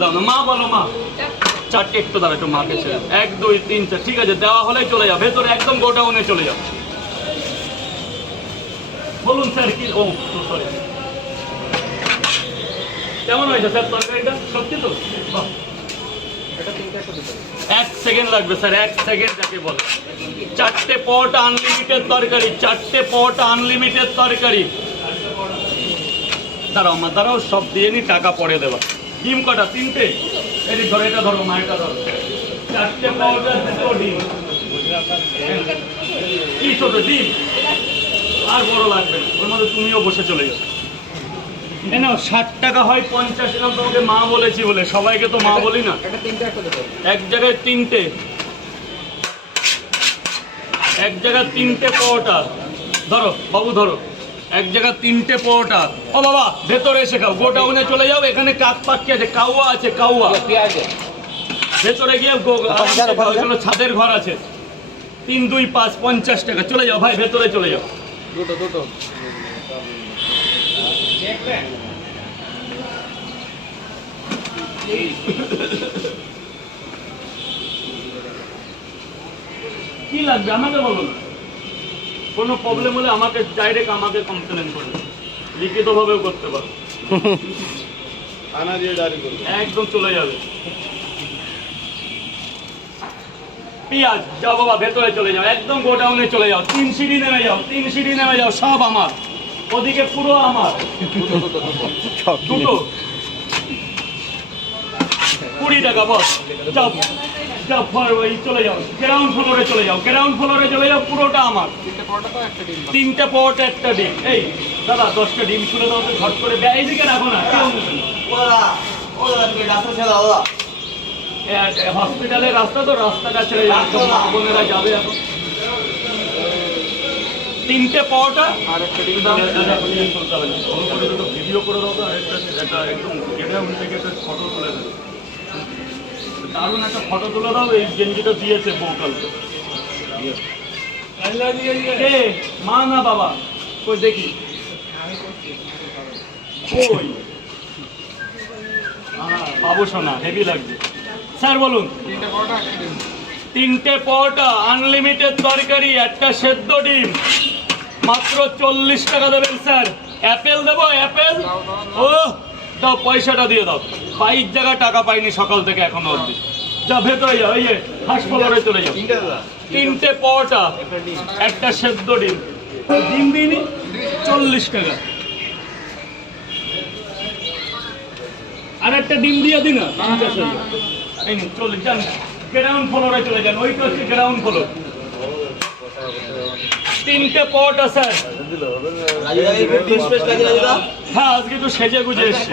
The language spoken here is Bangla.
দাও না মা, বলো মা। চারটে একটু দাঁড়া, একটু মাকে ছেড়ে 1 2 3 4 ঠিক আছে, দেওয়া হলেই চলে যাও ভেতরে, একদম গোডাউনে চলে যাও। বলুন স্যার কি, ও সরি, কেমন হয়েছে স্যার তরকারিটা? সত্যি তো? বাহ, 1 সেকেন্ড লাগবে স্যার, 1 সেকেন্ড যাকে বলে। 4টে পট আনলিমিটেড তরকারি, 4টে পট আনলিমিটেড তরকারি। দাঁড়াও মা, দাঁড়াও, সব দিয়ে নি, টাকা পরে দেবা। ডিম কটা? 3টে। এদিক ধরো, এটা ধরো মা, এটা ধরো। 4টে পাউডার, 2টো ডিম। কি ছোট ডিম? আর বড় লাগবে না, ওর মধ্যে তুমিও বসে চলে যাও। না 60 টাকা হয় 50, এরকম তোমাকে মা বলেছি বলে, সবাইকে তো মা বলি না। এক জায়গায় 3টে, এক জায়গায় 3টে পরোটা ধরো বাবু, ধরো এক জায়গায় 3টে পরোটা। ও বাবা ভেতরে এসে খাও, গোডাউনে চলে যাও, এখানে কাক পাখি আছে, কাউয়া আছে, কাউয়া। ভেতরে গিয়ে ওখানে ছাদের ঘর আছে। 3 2 5 50 টাকা। চলে যাও ভাই, ভেতরে চলে যাও। দুটো কি লাগবে আমাকে বলো না, কোনো প্রবলেম হলে আমাকে ডাইরেক্ট আমাকে কমপ্লেন করবে, লিখিতভাবেও করতে পারো। একদম চলে যাবে। পেঁয়াজ যাও বাবা, ভেতরে চলে যাও, একদম গোডাউনে চলে যাও। 3 সিঁড়ি নেমে যাও, 3 সিঁড়ি নেমে যাও, সব আমার। ওদিকে পুরো আমার। দুটো 20 টাকা বস। যাও যাও, চলে যাও, গ্রাউন্ড ফ্লোরে চলে যাও, গ্রাউন্ড ফ্লোরে চলে যাও, পুরোটা আমার। 3টে পরোটা, 1টা ডিম। এই দাদা 10টা ডিম ছুলে দাও তো, ঝট করে দেয়। এইদিকে রাখো না, কেউ নেবে না। হসপিটালের রাস্তা তো, রাস্তাটা ছেড়ে যাবে, মা বোনেরা যাবে এখন। 3টে পরোটা আর 1টা ডিম। ভিডিও করে দাও তো, আরেকটা একদম কেটে উল্টে কেটে ফটো তুলে দেবে। দারুণ একটা ফটো তুলে দাও, এই গেঞ্জিটা দিয়েছে বউ কালকে। কে মা না বাবা? কই দেখি, কই বাবু সোনা, হেভি লাগছে। স্যার বলুন। 3টে পরোটা আনলিমিটেড তরকারি, 1টা সেদ্ধ ডিম, মাত্র 40 টাকা দেবেন স্যার। অ্যাপেল দেবো? অ্যাপেল ও দাও, পয়সাটা দিয়ে দাও। 22 জায়গা টাকা পাইনি সকাল থেকে এখনো অবধি। যা ভেতরে যাও, এই যে হাসপাতালে চলে যাও। 3টে পরোটা, 1টা সেদ্ধ ডিম, ডিম দিইনি, 40 টাকা। আর 1টা ডিম দিয়ে দিন না, 50 টাকা। এই নিন 40। যান গ্রাউন্ড ফ্লোরে চলে যান, ওইটা হচ্ছে গ্রাউন্ড ফ্লোর। 3টে পরোটা স্যার। হ্যাঁ আজকে একটু সেজে গুজে এসছি।